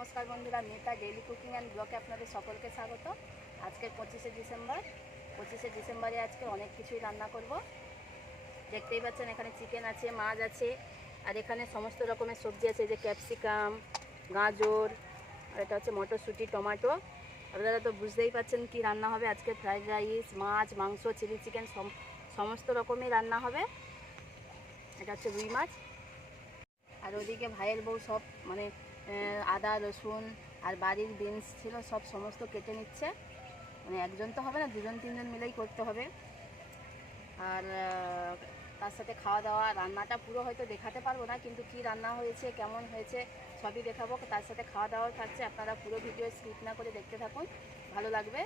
নমস্কার বন্ধুরা মেটা daily cooking and ব্লগে আপনাদের সকলকে স্বাগত। আজকে পঁচিশে ডিসেম্বর। পঁচিশে ডিসেম্বরে আজকে অনেক কিছুই রান্না করব। দেখতেই পাচ্ছেন, এখানে চিকেন আছে, মাছ আছে, আর এখানে সমস্ত রকমের সবজি আছে যে ক্যাপসিকাম গাজর, আর এটা হচ্ছে মটরশুঁটি, টমাটো। আপনারা তো বুঝতেই পাচ্ছেন কি রান্না হবে? আজকে ফ্রাইড রাইস মাছ, মাংস চিলি চিকেন সমস্ত রকমই রান্না হবে। এটা হচ্ছে রুই মাছ। আর ওদিকে ভাইয়ের বউ সব মানে আদা, রসুন আর বাড়ির বিনস ছিল, সব সমস্ত কেটে নিচ্ছে। মানে একজন তো হবে না, দুজন, তিনজন মিলেই করতে হবে। আর তার সাথে খাওয়া দাওয়া, রান্নাটা পুরো হয়তো দেখাতে পারব না, কিন্তু কি রান্না হয়েছে, কেমন হয়েছে, সবই দেখাবো। তার সাথে খাওয়া দাওয়াও থাকছে, আপনারা পুরো ভিডিও স্কিপ না করে দেখতে থাকুন, ভালো লাগবে।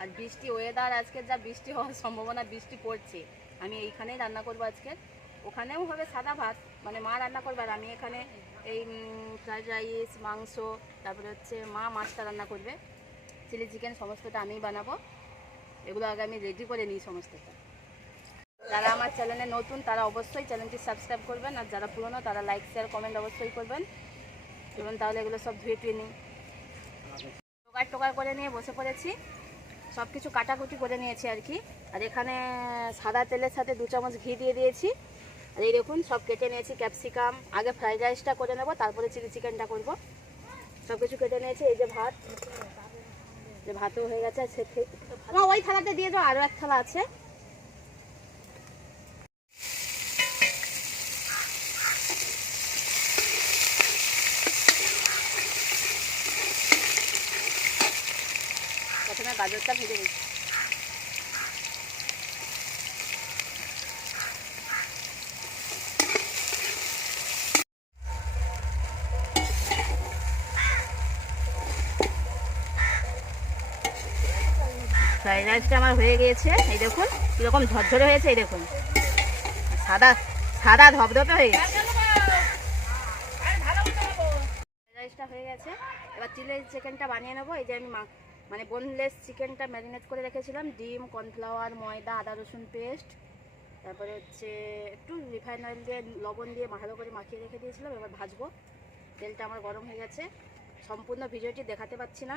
আর বৃষ্টি ওয়েদার আজকে যা বৃষ্টি হওয়ার সম্ভাবনা, বৃষ্টি পড়ছে। আমি এইখানেই রান্না করব আজকে। ওখানেও হবে সাদা ভাত। মানে মা রান্না করবে আর আমি এখানে এই ফ্রাইড রাইস, মাংস, তারপরে হচ্ছে মা মাছটা রান্না করবে। চিলি চিকেন সমস্তটা আমিই বানাবো। এগুলো আগে আমি রেডি করে নিই সমস্তটা। যারা আমার চ্যানেলে নতুন, তারা অবশ্যই চ্যানেলটি সাবস্ক্রাইব করবেন। আর যারা পুরনো, তারা লাইক শেয়ার কমেন্ট অবশ্যই করবেন। এবং তাহলে এগুলো সব ধুয়ে টুয়ে নিই। টোকার টোকার করে নিয়ে বসে পড়েছি। সব কিছু কাটাকুটি করে নিয়েছি আর কি। আর এখানে সাদা তেলের সাথে দু চামচ ঘি দিয়ে দিয়েছি। আর এই দেখুন, সব কেটে নিয়েছি, ক্যাপসিকাম। আগে ফ্রাইড রাইসটা করে নেব, তারপরে চিলি চিকেনটা করব। সব কিছু কেটে নিয়েছি, এই যে ভাত। যে ভাতও হয়ে গেছে সে ওই থালাতে দিয়ে দাও আরও এক থালা আছে। প্রথমে গাজরটা ভেজে দিচ্ছি ফ্রাইড রাইসটা আমার হয়ে গিয়েছে। এই দেখুন, কীরকম ঝরঝরে হয়েছে, এই দেখুন। সাদা সাদা ধপধপে হয়ে গেছে। রাইসটা হয়ে গেছে। এবার চিলি চিকেনটা বানিয়ে নেব। এই যে আমি মানে বোনলেস চিকেনটা ম্যারিনেট করে রেখেছিলাম। ডিম কর্নফ্লাওয়ার ময়দা, আদা, রসুন পেস্ট তারপরে হচ্ছে একটু রিফাইন অয়েল দিয়ে, লবণ দিয়ে ভালো করে মাখিয়ে রেখে দিয়েছিলাম। এবার ভাজবো। তেলটা আমার গরম হয়ে গেছে। সম্পূর্ণ ভিডিওটি দেখাতে পাচ্ছি না।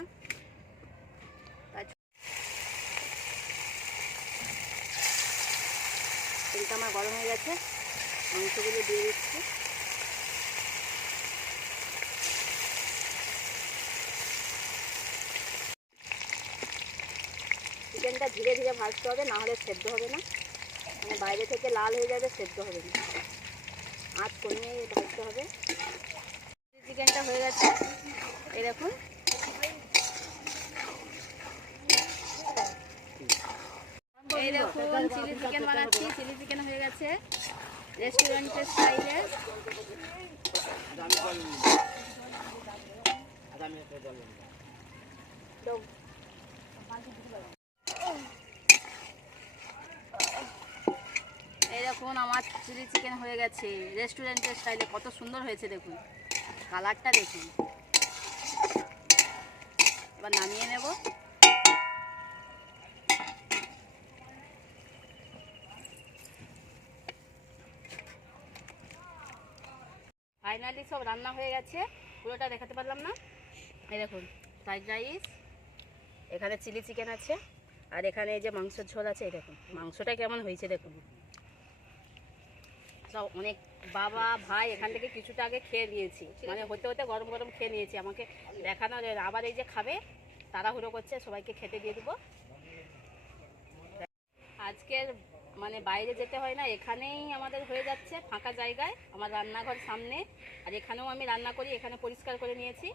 তেলটা আমার গরম হয়ে গেছে। মাংসগুলো দিয়ে দিচ্ছি। চিকেনটা ধীরে ধীরে ভাজতে হবে, না হলে সেদ্ধ হবে না। মানে বাইরে থেকে লাল হয়ে যাবে, সেদ্ধ হবে না। আঁচ কমিয়ে ভাজতে হবে। চিকেনটা হয়ে গেছে। এই এই দেখুন, চিলি চিকেন বানাচ্ছি। চিলি চিকেন হয়ে গেছে রেস্টুরেন্টের স্টাইলে এই দেখুন, আমার চিলি চিকেন হয়ে গেছে। রেস্টুরেন্টের স্টাইলে কত সুন্দর হয়েছে, দেখুন। কালারটা দেখুন। এবার নামিয়ে নেব। ফাইনালি সব রান্না হয়ে গেছে। পুরোটা দেখাতে পারলাম না। এই দেখুন, ফ্রাইড রাইস, এখানে চিলি চিকেন আছে, আর এখানে এই যে মাংসের ঝোল আছে, এই দেখুন, মাংসটা কেমন হয়েছে দেখুন। সব অনেক বাবা, ভাই, এখান থেকে কিছুটা আগে খেয়ে নিয়েছি। মানে হতে হতে গরম গরম খেয়ে নিয়েছি, আমাকে দেখানো আবার এই যে খাবে, তাড়াহুড়ো করছে, সবাইকে খেতে দিয়ে দেবো। আজকের মানে বাইরে যেতে হয় না এখানেই আমাদের হয়ে যাচ্ছে ফাঁকা জায়গায় আমার রান্নাঘর সামনে। আর এখানেও আমি রান্না করি এখানে পরিষ্কার করে নিয়েছি।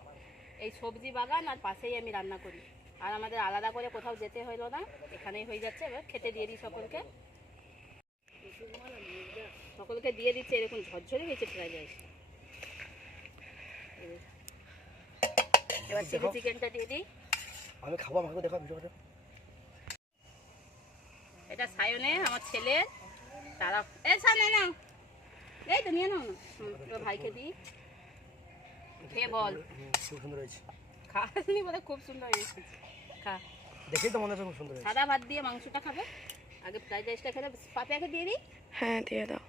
এই সবজি বাগান আর পাশেই আমি রান্না করি। আর আমাদের আলাদা করে কোথাও যেতে হলো না এখানেই হয়ে যাচ্ছে। এবার খেতে দিয়ে দিই সকলকে। সকলকে দিয়ে দিচ্ছে এরকম ঝরঝরে হয়েছে ফ্রাইড রাইস এবার চিলি চিকেনটা দিয়ে দিই। আমি খাব আমাকে দেখো ভিডিওটা। এটা সায়নে আমার ছেলে তারা এ সায়নে নাও এই তো নিয়ে নাও। না ভাইকে দিই খেয়ে বল। হুম, খুব সুন্দর হয়েছে খাসনি বলে খুব সুন্দর হয়েছে খা। দেখেই তো মনে হচ্ছে খুব সুন্দর সাদা ভাত দিয়ে মাংসটা খাবে। আগে ফ্রাইড রাইসটা খেলে পাপিয়াকে দিয়ে দিই হ্যাঁ দিয়ে দাও।